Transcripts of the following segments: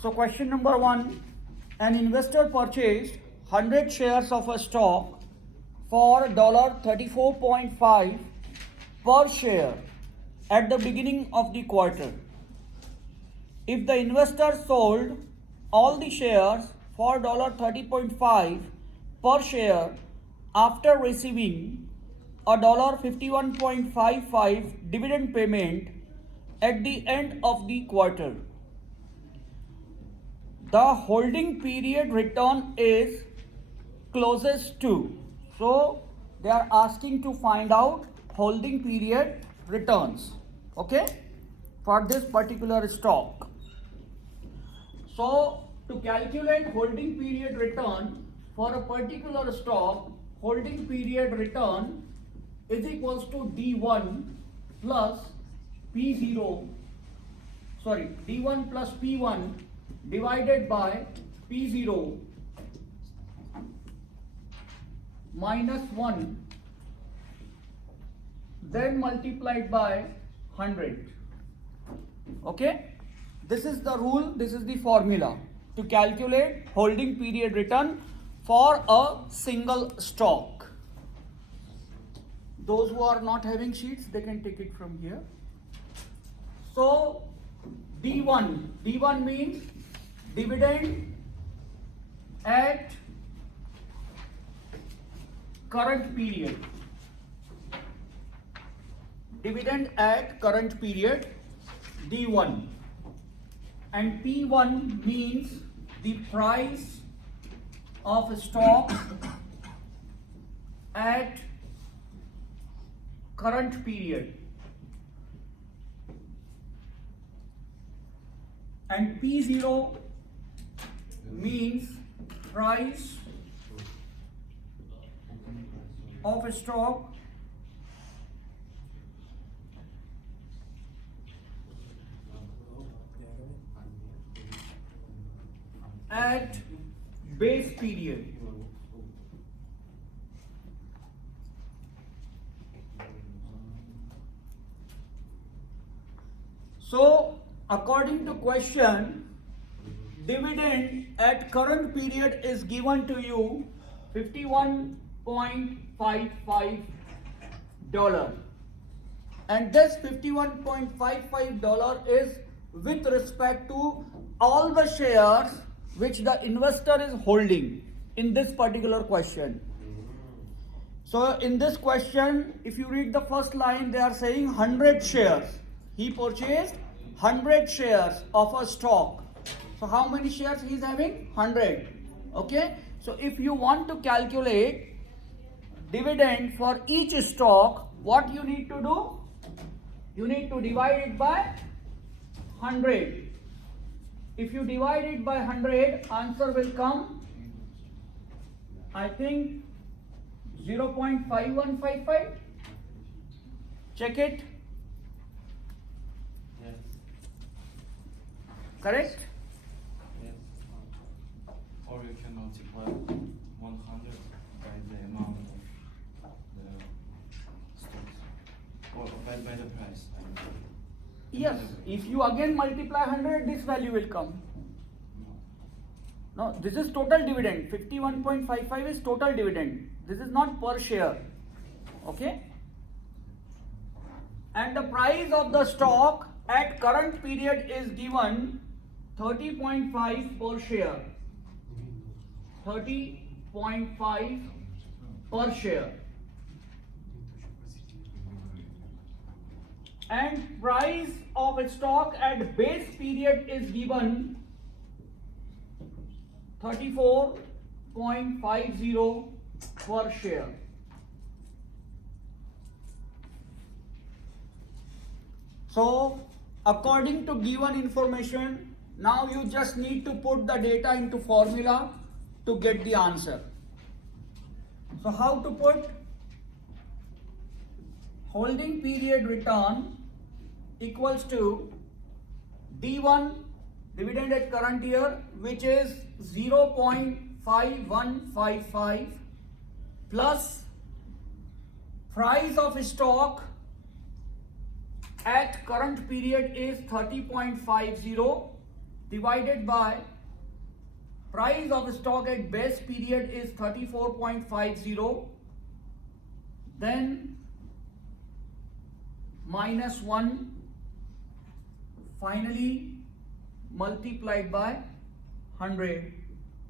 So question number 1, an investor purchased 100 shares of a stock for $34.5 per share at the beginning of the quarter. If the investor sold all the shares for $30.5 per share after receiving a $51.55 dividend payment at the end of the quarter, the holding period return is closest to. So they are asking to find out holding period returns, okay, for this particular stock. So to calculate holding period return for a particular stock, holding period return is equals to D1 plus P0, D1 plus P1 divided by P0 minus 1, then multiplied by 100. Okay, this is the rule, this is the formula to calculate holding period return for a single stock. Those who are not having sheets, they can take it from here. So D1 means dividend at current period. Dividend at current period, D1. And P1 means the price of a stock at current period. And P0 means price of a stock at base period. So according to question, dividend at current period is given to you $51.55, and this $51.55 is with respect to all the shares which the investor is holding in this particular question. So in this question, if you read the first line, they are saying 100 shares. He purchased 100 shares of a stock. So how many shares he is having? 100. Okay. So if you want to calculate dividend for each stock, what you need to do? You need to divide it by 100. If you divide it by 100, answer will come, I think, 0.5155. Check it. Yes. Correct? Yes. Or you can multiply 100 by the amount of the stocks, or by the price. Yes. If you again multiply 100, this value will come. No, this is total dividend. 51.55 is total dividend. This is not per share. Okay? And the price of the stock at current period is given 30.5 per share. 30.5 per share. And price of a stock at base period is given 34.50 per share. So according to given information, now you just need to put the data into formula to get the answer. So how to put? Holding period return equals to D1, dividend at current year, which is 0.5155 plus price of stock at current period is 30.50 divided by price of stock at base period is 34.50, then minus 1, finally multiplied by 100.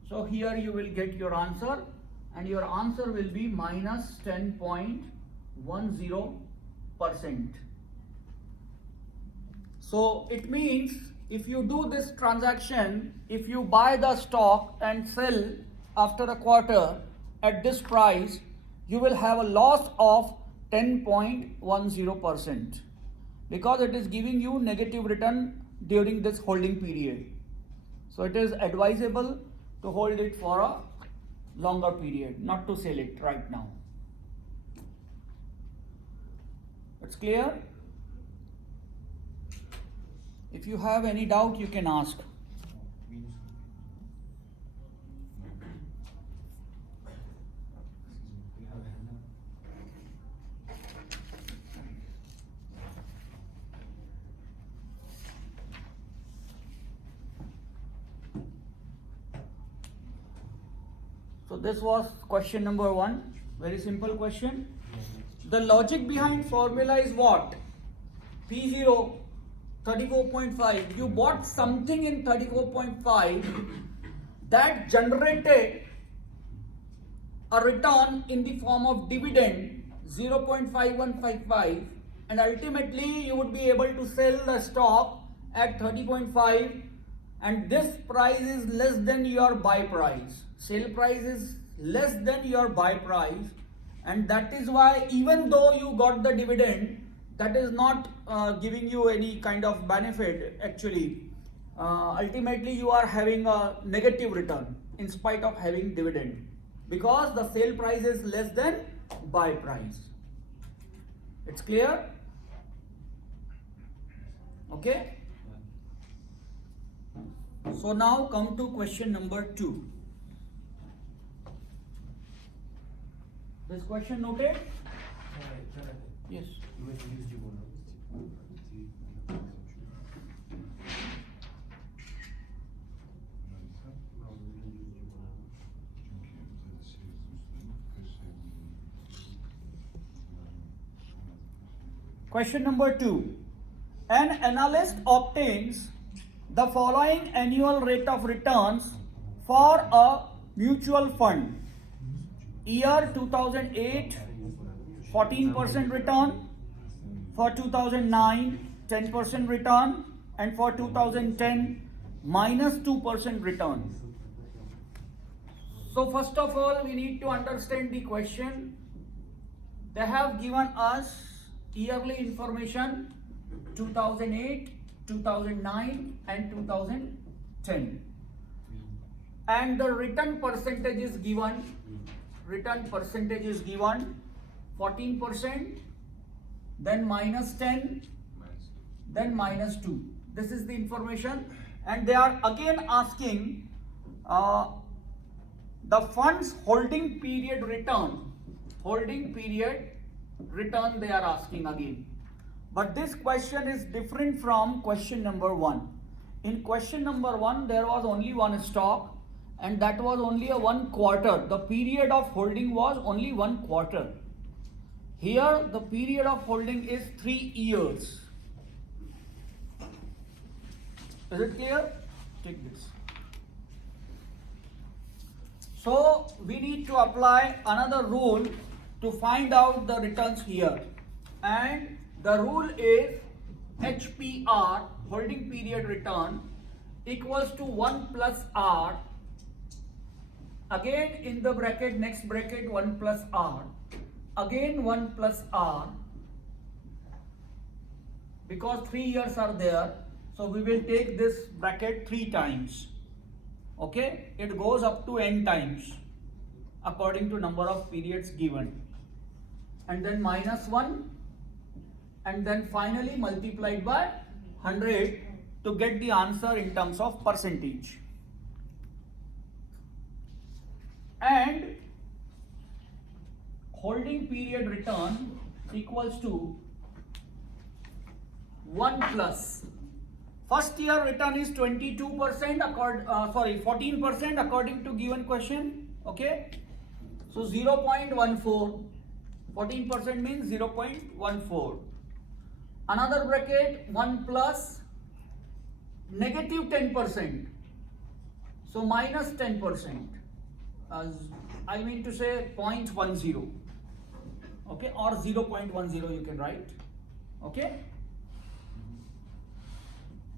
So here you will get your answer, and your answer will be minus 10.10%. So it means if you do this transaction, if you buy the stock and sell after a quarter at this price, you will have a loss of 10.10% because it is giving you negative return during this holding period. So it is advisable to hold it for a longer period, not to sell it right now. It's clear? If you have any doubt, you can ask. So this was question number 1. Very simple question. The logic behind formula is what? P0, 34.5. You bought something in 34.5 that generated a return in the form of dividend 0.5155, and ultimately you would be able to sell the stock at 30.5, and this price is less than your buy price. Sale price is less than your buy price, and that is why even though you got the dividend, that is not giving you any kind of benefit actually. Ultimately you are having a negative return in spite of having dividend because the sale price is less than buy price. It's clear? Okay? So now come to question number 2. This question noted? Yes. Question number 2. An analyst obtains the following annual rate of returns for a mutual fund. Year 2008, 14% return. For 2009, 10% return. And for 2010, minus 2% return. So first of all, we need to understand the question. They have given us yearly information 2008, 2009 and 2010, and the return percentage is given 14%, then minus 10, then minus 2. This is the information, and they are again asking the fund's holding period return they are asking again. But this question is different from question number 1. In question number 1, there was only one stock, and that was only a 1 quarter. The period of holding was only 1 quarter. Here, the period of holding is 3 years. Is it clear? Take this. So, we need to apply another rule to find out the returns here. And the rule is HPR, holding period return, equals to 1 plus R. Again in the bracket, next bracket, 1 plus R. Again 1 plus R. Because 3 years are there, so we will take this bracket 3 times. Okay? It goes up to n times according to number of periods given. And then minus 1. And then finally multiplied by 100 to get the answer in terms of percentage. And holding period return equals to 1 plus First year return is 22% 14% according to given question. Okay. So 0.14. 14% means 0.14. Another bracket 1 plus negative 10%. So minus 10%. I mean to say 0.10. Okay, or 0.10 you can write. Okay.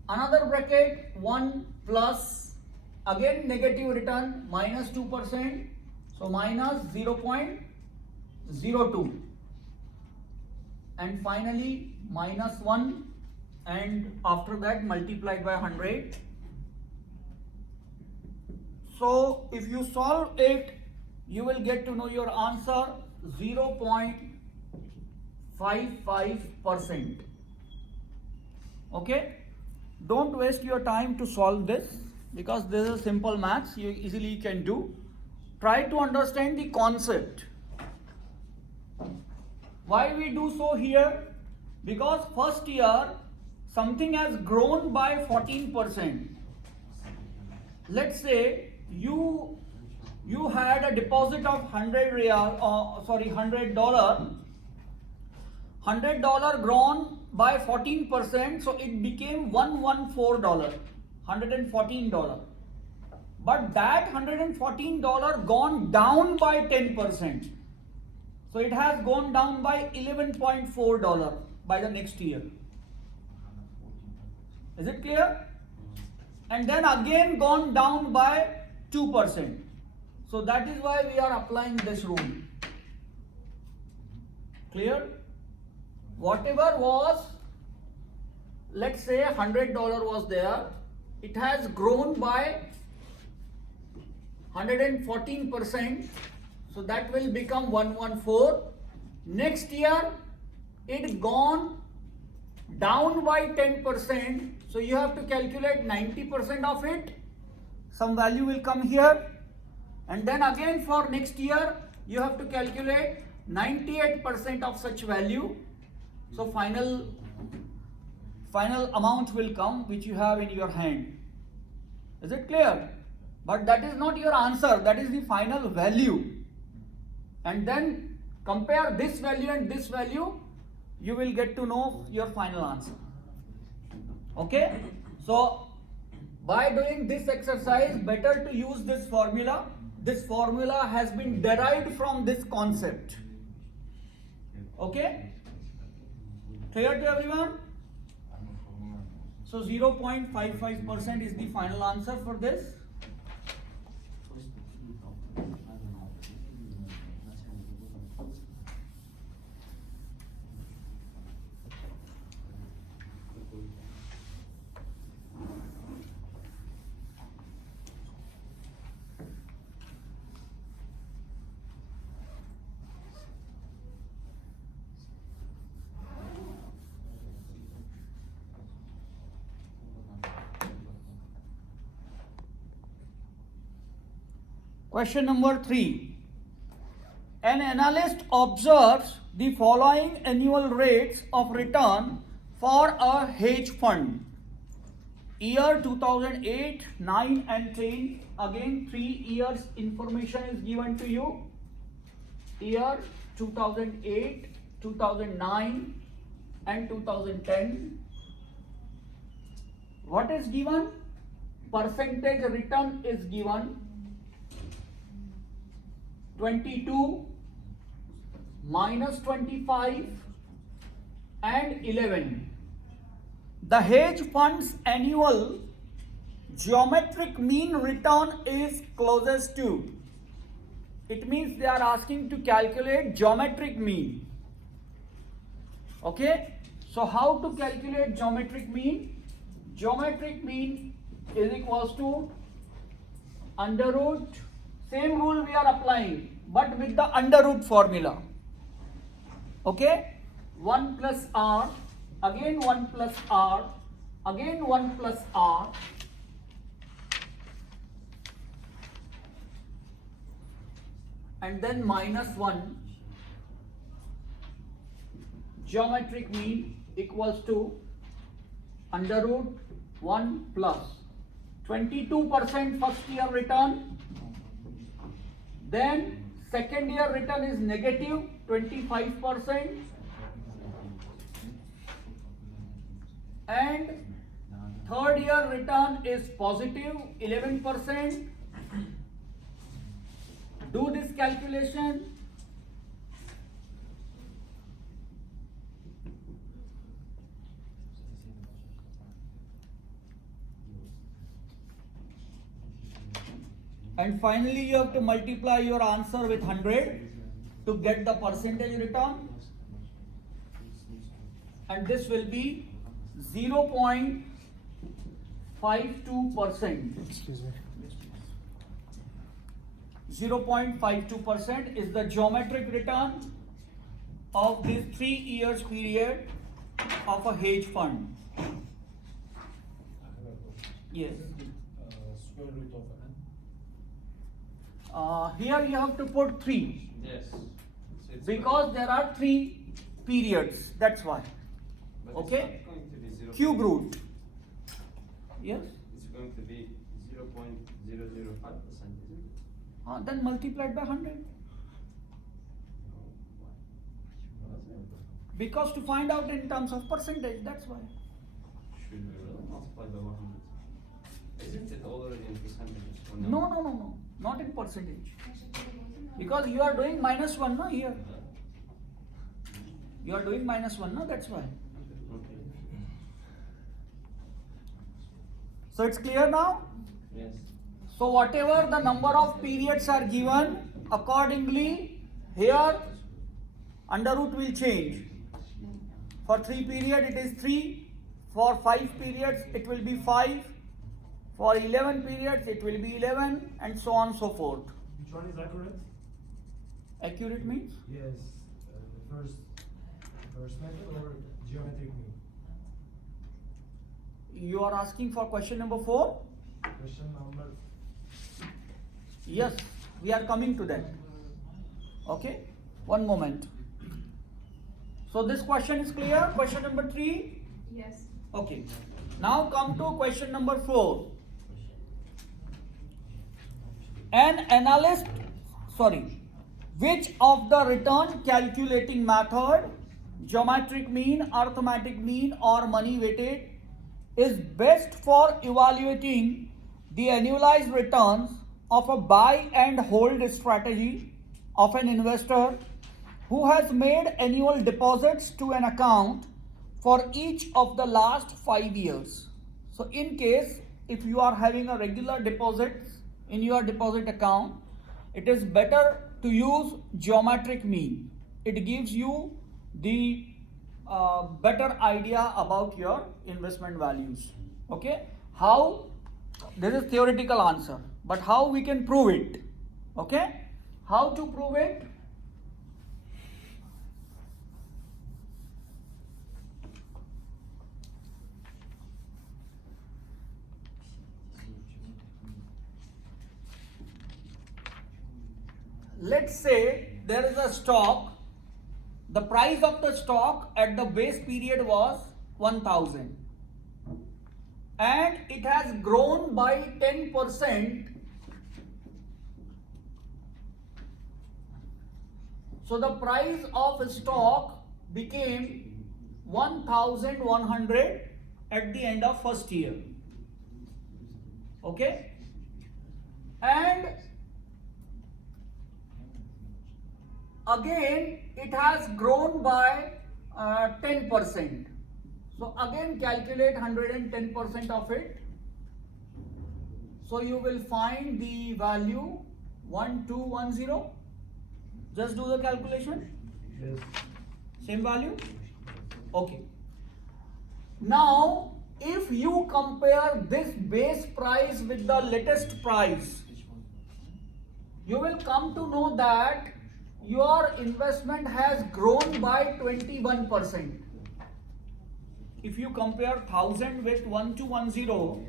Another bracket 1 plus again negative return minus 2%. So minus 0.02. And finally minus 1, and after that multiplied by 100. So if you solve it, you will get to know your answer 0.55%. Okay. Don't waste your time to solve this, because this is simple maths you easily can do. Try to understand the concept. Why we do so here? Because first year something has grown by 14%. Let's say you had a deposit of $100. $100 grown by 14%, so it became $114, $114. But that $114 gone down by 10%. So it has gone down by $11.4 by the next year. Is it clear? And then again gone down by 2%. So that is why we are applying this rule. Clear? Whatever was, let's say $100 was there, it has grown by 114%. So that will become 114. Next year it gone down by 10%. So you have to calculate 90% of it. Some value will come here. And then again for next year you have to calculate 98% of such value. So final amount will come which you have in your hand. Is it clear? But that is not your answer. That is the final value. And then compare this value and this value, you will get to know your final answer. Okay? So by doing this exercise, better to use this formula. This formula has been derived from this concept. Okay? Clear to everyone? So 0.55% is the final answer for this. Question number 3. An analyst observes the following annual rates of return for a hedge fund. Year 2008, 9 and 10. Again 3 years information is given to you. Year 2008, 2009 and 2010. What is given? Percentage return is given. 22, minus 25 and 11. The hedge fund's annual geometric mean return is closest to. It means they are asking to calculate geometric mean. Okay? So how to calculate geometric mean? Geometric mean is equals to under root. Same rule we are applying, but with the under root formula. Okay? 1 plus r, again 1 plus r, again 1 plus r. And then minus 1. Geometric mean equals to under root 1 plus 22% first year return, then second year return is negative 25%, and third year return is positive 11%. Do this calculation. And finally you have to multiply your answer with 100 to get the percentage return, and this will be 0.52%. Excuse me. 0.52% is the geometric return of this 3 years period of a hedge fund. Yes. Square root of n. Here you have to put 3 Yes. So it's because there are 3 periods. That's why. but Okay. It's not going to be 0. Cube root. Yes. It's going to be 0.005%, isn't it? Then multiplied by 100. Because to find out in terms of percentage, that's why. Should be really multiplied by 100. Isn't it already in percentages? Or No, not in percentage. Because you are doing -1, no, here. You are doing -1, no, that's why. Okay. So it's clear now? Yes. So whatever the number of periods are given, accordingly here under root will change. For 3 period it is 3, for 5 periods it will be 5, for 11 periods it will be 11, and so on and so forth. Which one is accurate? Accurate means? Yes. First method or geometric mean? You are asking for question number 4? Question number. Yes, we are coming to that. Okay, one moment. So this question is clear? Question number 3? Yes. Okay. Now come to question number 4. Which of the return calculating method, geometric mean, arithmetic mean, or money weighted, is best for evaluating the annualized returns of a buy and hold strategy of an investor who has made annual deposits to an account for each of the last 5 years? So in case if you are having a regular deposits in your deposit account, it is better to use geometric mean. It gives you the better idea about your investment values. Okay, how? This is theoretical answer, but how we can prove it? Okay, how to prove it? Let's say there is a stock, the price of the stock at the base period was 1000 and it has grown by 10%. So the price of stock became 1100 at the end of first year. Okay, and again it has grown by 10%. So again calculate 110% of it. So you will find the value 1210. Just do the calculation. Yes. Same value? Okay. Now if you compare this base price with the latest price, you will come to know that your investment has grown by 21%. If you compare 1000 with 1210,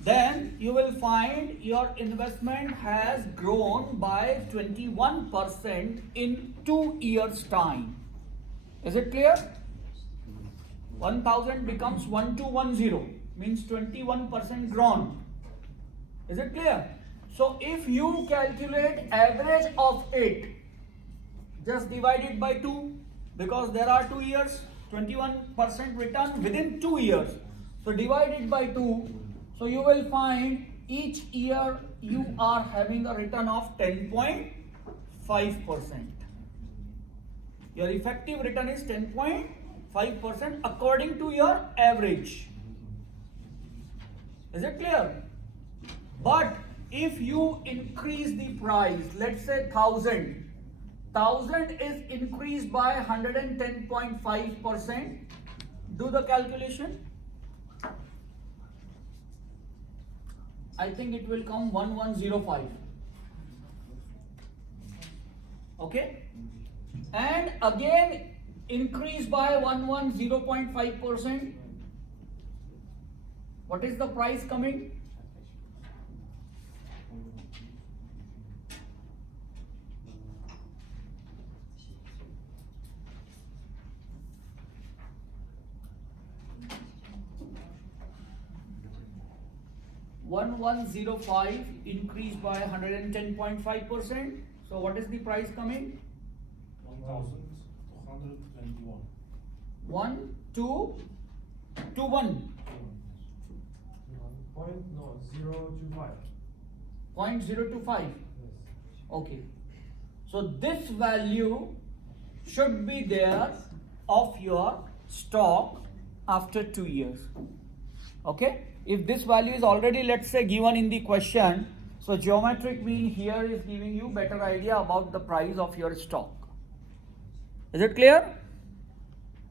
then you will find your investment has grown by 21% in 2 years' time. Is it clear? 1000 becomes 1210. means 21% grown. Is it clear? So if you calculate average of it, just divide it by 2, because there are 2 years, 21% return within 2 years. So divide it by 2. So you will find each year you are having a return of 10.5%. Your effective return is 10.5% according to your average. Is it clear? But if you increase the price, let's say 1,000 is increased by 110.5%. Do the calculation. I think it will come 1105. Okay? And again increase by 110.5%. What is the price coming? $1105 increased by 110.5%. So what is the price coming? 1,221. 1, 2, 2, 1. 0.25. 0.025. Yes. Okay. So this value should be there of your stock after 2 years. Okay? If this value is already, let's say, given in the question, so geometric mean here is giving you better idea about the price of your stock. Is it clear?